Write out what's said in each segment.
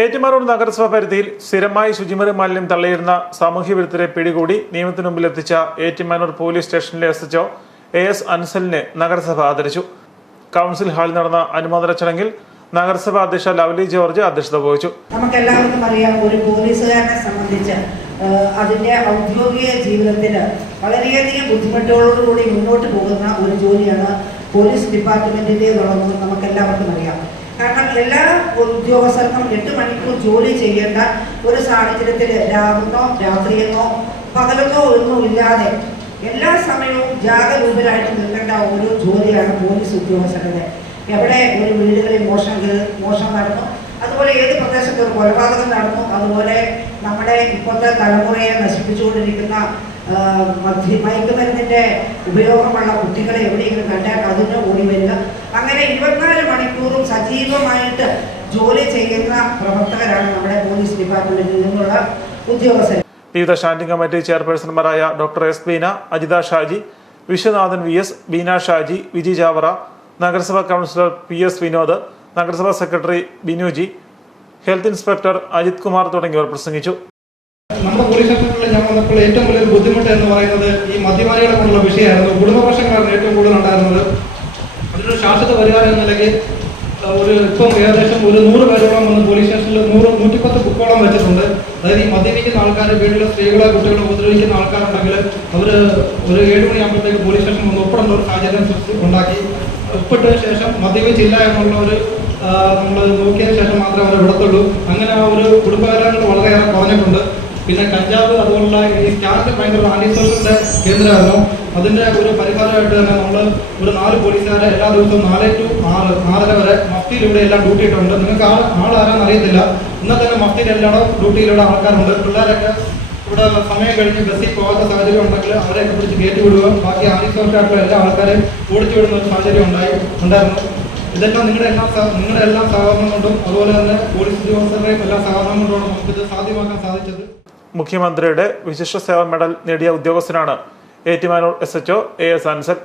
ഏറ്റുമാനൂർ നഗരസഭ പരിധിയിൽ സ്ഥിരമായി ശുചിമുറി മാലിന്യം തള്ളിയിരുന്ന സാമൂഹ്യ വിരുദ്ധരെ പിടികൂടി നിയമത്തിനു മുമ്പിൽ എത്തിച്ച ഏറ്റുമാനൂർ പോലീസ് സ്റ്റേഷനിലെ എസ് എച്ച്ഒ എ എസ് അൻസലിനെ നഗരസഭ ആദരിച്ചു. കൗൺസിൽ ഹാളിൽ നടന്ന അനുമോദന ചടങ്ങിൽ നഗരസഭ അധ്യക്ഷ ലവ്ലി ജോർജ് അധ്യക്ഷത വഹിച്ചു. നമുക്കെല്ലാവർക്കും അറിയാം ഒരു പോലീസുകാരനെ സംബന്ധിച്ച് അതിന്റെ ഔദ്യോഗിക ജീവിതത്തിൽ വളരെയധികം ബുദ്ധിമുട്ടുകളോടുകൂടി മുന്നോട്ട് പോകുന്ന ഒരു ജോലിയാണ് പോലീസ് ഡിപ്പാർട്ട്മെന്റിന്റെതുള്ളത് നമുക്കെല്ലാവർക്കും അറിയാം. കാരണം എല്ലാ ഉദ്യോഗസ്ഥർക്കും എട്ട് മണിക്കൂർ ജോലി ചെയ്യേണ്ട ഒരു സാഹചര്യത്തിൽ രാവുന്നോ രാത്രിയെന്നോ പകലെന്നോ ഒന്നും ഇല്ലാതെ എല്ലാ സമയവും ജാഗരൂപരായിട്ട് നിൽക്കേണ്ട ഒരു ജോലിയാണ് പോലീസ് ഉദ്യോഗസ്ഥരുടെ. എവിടെ ഒരു വീടുകളിൽ മോഷണം മോഷണം നടന്നു അതുപോലെ ഏത് പ്രദേശത്ത് ഒരു കൊലപാതകം നടന്നു അതുപോലെ നമ്മുടെ ഇപ്പോഴത്തെ തലമുറയെ നശിപ്പിച്ചുകൊണ്ടിരിക്കുന്ന മയക്കുമരുന്നിന്റെ ഉപയോഗമുള്ള കുട്ടികളെ എവിടെയെങ്കിലും കണ്ടാൽ അതിന് ഓടി വരിക അങ്ങനെ ഇരുപത്തിനാല് മണിക്കൂറും ജോലി ചെയ്യുന്ന പ്രവർത്തകരാണ് നമ്മുടെ പോലീസ് ഡിപ്പാർട്ട്മെന്റിൽ നിന്നുള്ള ഉദ്യോഗസ്ഥർ. വിവിധ standing committee ചെയർപേഴ്സൺമാരായ doctor S Beena Ajitha Shaji Viswanathan V S Beena Shaji Viji Javara നഗരസഭാ കൗൺസിലർ പി എസ് വിനോദ് നഗരസഭാ secretary Binuji health inspector Ajith Kumar തുടങ്ങിയവർ പ്രസംഗിച്ചു. നമ്മുടെ പോലീസ് സ്റ്റേഷനിൽ ഞാൻ വന്നപ്പോൾ ഏറ്റവും ബുദ്ധിമുട്ട് എന്ന് പറയുന്നത് ഈ മദ്യപാനികളെ കൊണ്ടുള്ള വിഷയമായിരുന്നു. കുടുംബ പ്രശ്നങ്ങളാണ് ഏറ്റവും കൂടുതൽ ഉണ്ടായിരുന്നത് അതിനൊരു ശാശ്വത പരിഹാരം എന്ന നിലയ്ക്ക് ആ, ഒരു ഇപ്പം ഏകദേശം ഒരു നൂറ് പേരോളം വന്ന് പോലീസ് സ്റ്റേഷനിൽ നൂറ് നൂറ്റിപ്പത്ത് ബുക്കോളം വെച്ചിട്ടുണ്ട്. അതായത് ഈ മദ്യപിക്കുന്ന ആൾക്കാർ വീട്ടിലെ സ്ത്രീകളെ കുട്ടികളെ ഉപദ്രവിക്കുന്ന ആൾക്കാരുണ്ടെങ്കിൽ അവർ ഒരു ഏഴ് മണിയാകുമ്പോഴത്തേക്ക് പോലീസ് സ്റ്റേഷനിൽ വന്ന് ഒപ്പിടുന്ന ഒരു സാഹചര്യം ഉണ്ടാക്കി. ഒപ്പിട്ടതിന് ശേഷം മദ്യപിച്ചില്ല എന്നുള്ള ഒരു നമ്മൾ നോക്കിയതിന് ശേഷം മാത്രമേ അവർ വിടത്തുള്ളൂ. അങ്ങനെ ആ ഒരു കുടുംബകലങ്ങൾ വളരെയേറെ കുറഞ്ഞിട്ടുണ്ട്. പിന്നെ കഞ്ചാവ് അതുപോലുള്ള ഈ ക്യാൻസർ ഭയങ്കര ആന്റിസോഴ്സിന്റെ കേന്ദ്രമായിരുന്നു. അതിന്റെ ഒരു പരിഹാരമായിട്ട് തന്നെ നമ്മൾ ഒരു നാല് പോലീസുകാരെ എല്ലാ ദിവസവും നാല് ടു ആറ് നാലര വരെ മഫ്തിയിൽ ഇവിടെ എല്ലാം ഡ്യൂട്ടി ഇട്ടുണ്ട് നിങ്ങൾക്ക് ആൾ ആളാരാന്ന് അറിയത്തില്ല. ഇന്നത്തെ തന്നെ മഫ്തിയിൽ എല്ലായിടം ഡ്യൂട്ടിയിലുള്ള ആൾക്കാരുണ്ട്. പിള്ളേരൊക്കെ ഇവിടെ സമയം കഴിഞ്ഞ് ബസ്സിൽ പോകാത്ത സാഹചര്യം ഉണ്ടെങ്കിൽ അവരെയൊക്കെ പിടിച്ച് കയറ്റി വിടുക. ബാക്കി ആന്റി സോഷ്യലായിട്ടുള്ള എല്ലാ ആൾക്കാരെയും ഓടിച്ചു വിടുന്ന ഒരു സാഹചര്യം ഉണ്ടായി ഉണ്ടായിരുന്നു. ഇതെല്ലാം നിങ്ങളുടെ എല്ലാ നിങ്ങളുടെ എല്ലാ സഹകരണം കൊണ്ടും അതുപോലെ തന്നെ പോലീസ് ഉദ്യോഗസ്ഥരുടെയും എല്ലാ സഹകരണം കൊണ്ടുമാണ് നമുക്കിത് സാധ്യമാക്കാൻ സാധിച്ചത്. മുഖ്യമന്ത്രിയുടെ വിശിഷ്ട സേവാ മെഡൽ നേടിയ ഉദ്യോഗസ്ഥനാണ് Ettumanoor S HO A S Ansal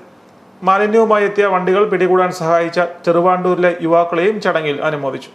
മാലിന്യവുമായി എത്തിയ വണ്ടികൾ പിടികൂടാൻ സഹായിച്ച ചെറുവാണ്ടൂരിലെ യുവാക്കളെയും ചടങ്ങിൽ അനുമോദിച്ചു.